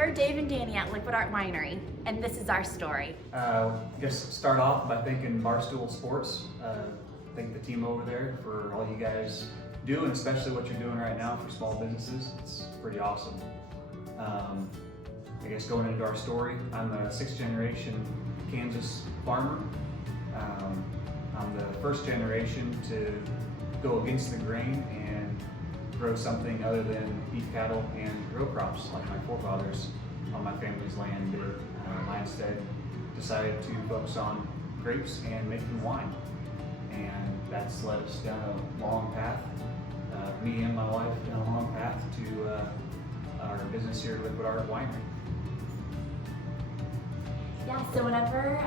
We're Dave and Danny at Liquid Art Winery, and this is our story. Just start off by thanking Barstool Sports. Thank the team over there for all you guys do, and especially what you're doing right now for small businesses. It's pretty awesome. I guess going into our story, I'm a 6th generation Kansas farmer. I'm the 1st generation to go against the grain and grow something other than beef cattle and row crops like my forefathers on my family's land did. I instead decided to focus on grapes and making wine, and that's led us down a long path, me and my wife down a long path to our business here at Liquid Art Winery. Yeah, so whenever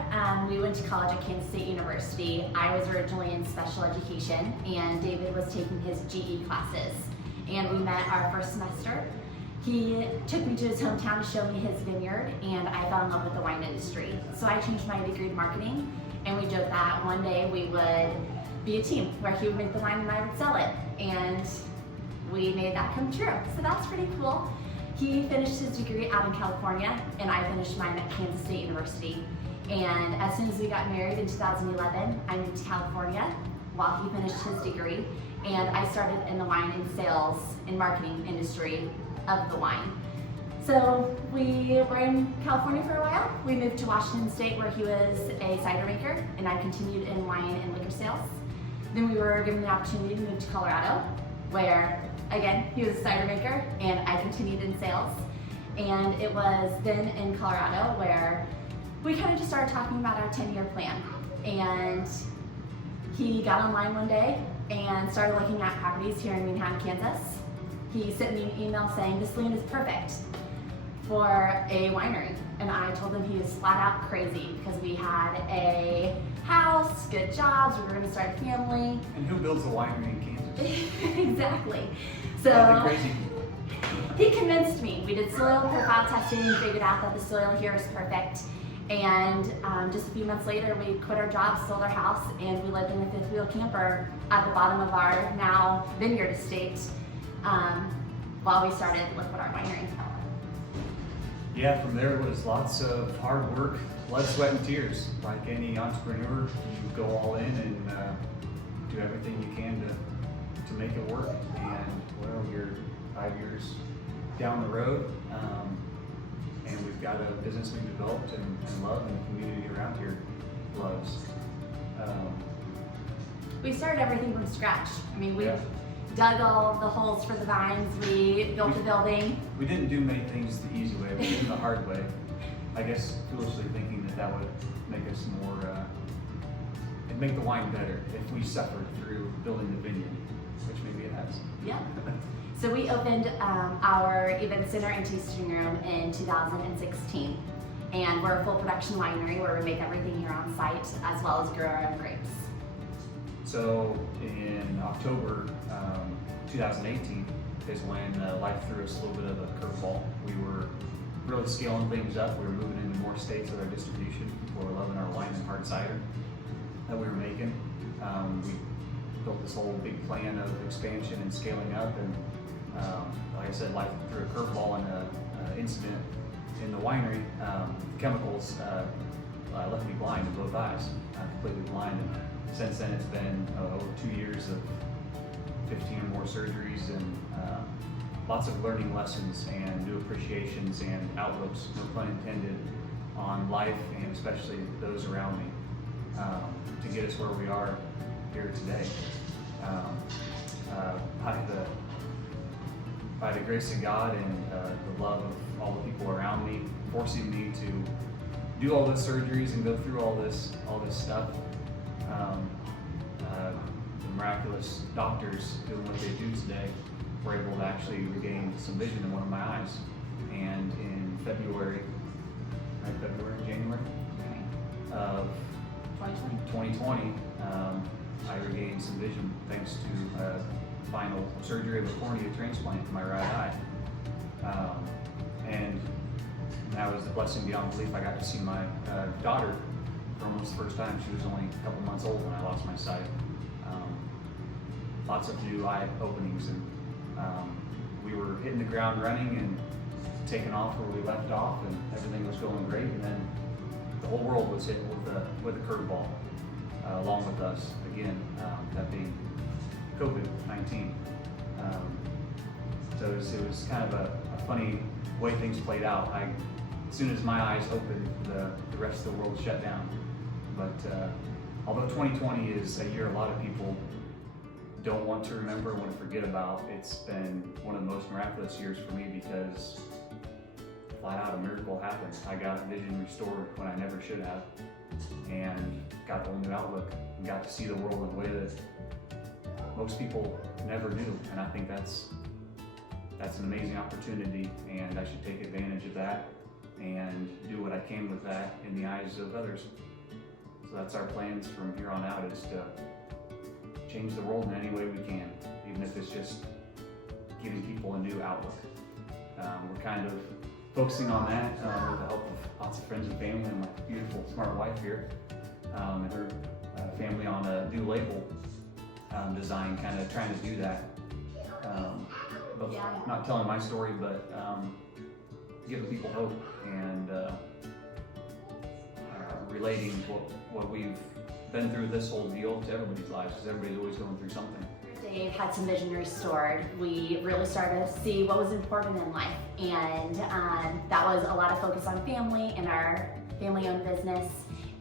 we went to college at Kansas State University, I was originally in special education and David was taking his GE classes. And we met our first semester. He took me to his hometown to show me his vineyard, and I fell in love with the wine industry. So I changed my degree to marketing, and we joked that one day we would be a team where he would make the wine and I would sell it. And we made that come true. So that's pretty cool. He finished his degree out in California, and I finished mine at Kansas State University. And as soon as we got married in 2011, I moved to California while he finished his degree. And I started in the wine and sales and marketing industry of the wine. So we were in California for a while. We moved to Washington State where he was a cider maker, and I continued in wine and liquor sales. Then we were given the opportunity to move to Colorado, where again, he was a cider maker and I continued in sales. And it was then in Colorado where we kind of just started talking about our 10-year plan. And he got online one day and started looking at properties here in Manhattan, Kansas. He sent me an email saying this land is perfect for a winery. And I told him he was flat out crazy because we had a house, good jobs, we were gonna start a family. And who builds a winery in Kansas? Exactly. So the crazy people. He convinced me. We did soil profile testing, figured out that the soil here is perfect. And just a few months later, we quit our jobs, sold our house, and we lived in a 5th-wheel camper at the bottom of our now vineyard estate while we started Liquid Art Winery. Yeah, from there was lots of hard work, blood, sweat, and tears. Like any entrepreneur, you go all in and do everything you can to make it work. And well, you're 5 years down the road, and we've got a business we've developed and love, and the community around here loves. We started everything from scratch. I mean, we Yeah. dug all the holes for the vines, we built a building. We didn't do many things the easy way, we did it the hard way. I guess foolishly thinking that would make us more, it'd make the wine better if we suffered through building the vineyard, which maybe it has. Yeah. So we opened our event center and tasting room in 2016. And we're a full production winery where we make everything here on site as well as grow our own grapes. So in October 2018 is when life threw us a little bit of a curveball. We were really scaling things up. We were moving into more states with our distribution. People were loving our wine and hard cider that we were making. We built this whole big plan of expansion and scaling up, and like I said, life threw a curveball and an incident in the winery. Chemicals left me blind in both eyes, completely blind. And since then, it's been over 2 years of 15 or more surgeries and lots of learning lessons and new appreciations and outlooks, no pun intended, on life and especially those around me to get us where we are here today. By the grace of God and the love of all the people around me, forcing me to do all those surgeries and go through all this stuff. The miraculous doctors doing what they do today were able to actually regain some vision in one of my eyes. And in January of 2020, I regained some vision thanks to final surgery of a cornea transplant in my right eye. And that was the blessing beyond belief. I got to see my daughter for almost the first time. She was only a couple months old when I lost my sight. Lots of new eye openings, and we were hitting the ground running, and taking off where we left off, and everything was going great. And then the whole world was hit with a curveball, along with us again, that being COVID-19. So it was kind of a funny way things played out. As soon as my eyes opened, the rest of the world shut down. But although 2020 is a year a lot of people don't want to remember, want to forget about, it's been one of the most miraculous years for me because flat out a miracle happened. I got vision restored when I never should have, and got a whole new outlook, and got to see the world in a way that most people never do. And I think that's an amazing opportunity, and I should take advantage of that and do what I can with that in the eyes of others. So that's our plans from here on out, is to change the world in any way we can, even if it's just giving people a new outlook. We're kind of focusing on that with the help of lots of friends and family and my beautiful, smart wife here, and her family on a new label design, kind of trying to do that. But not telling my story, but giving people hope and relating what we've been through this whole deal to everybody's lives, because everybody's always going through something. Dave had some vision restored. We really started to see what was important in life, and that was a lot of focus on family and our family-owned business.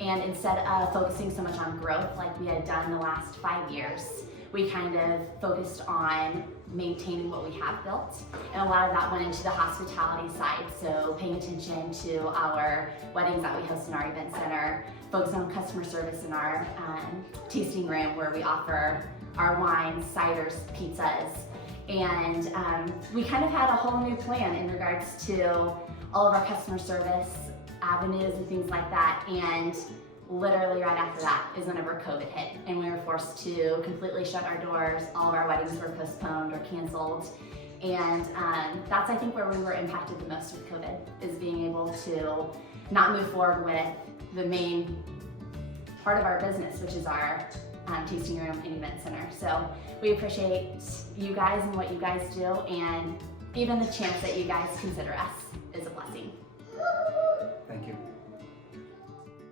And instead of focusing so much on growth like we had done the last 5 years, we kind of focused on maintaining what we have built. And a lot of that went into the hospitality side, so paying attention to our weddings that we host in our event center, focus on customer service in our tasting room where we offer our wines, ciders, pizzas. And we kind of had a whole new plan in regards to all of our customer service avenues and things like that. And literally right after that is whenever COVID hit, and we were forced to completely shut our doors. All of our weddings were postponed or canceled. And that's, I think, where we were impacted the most with COVID, is being able to not move forward with the main part of our business, which is our tasting room and event center. So we appreciate you guys and what you guys do, and even the chance that you guys consider us is a blessing.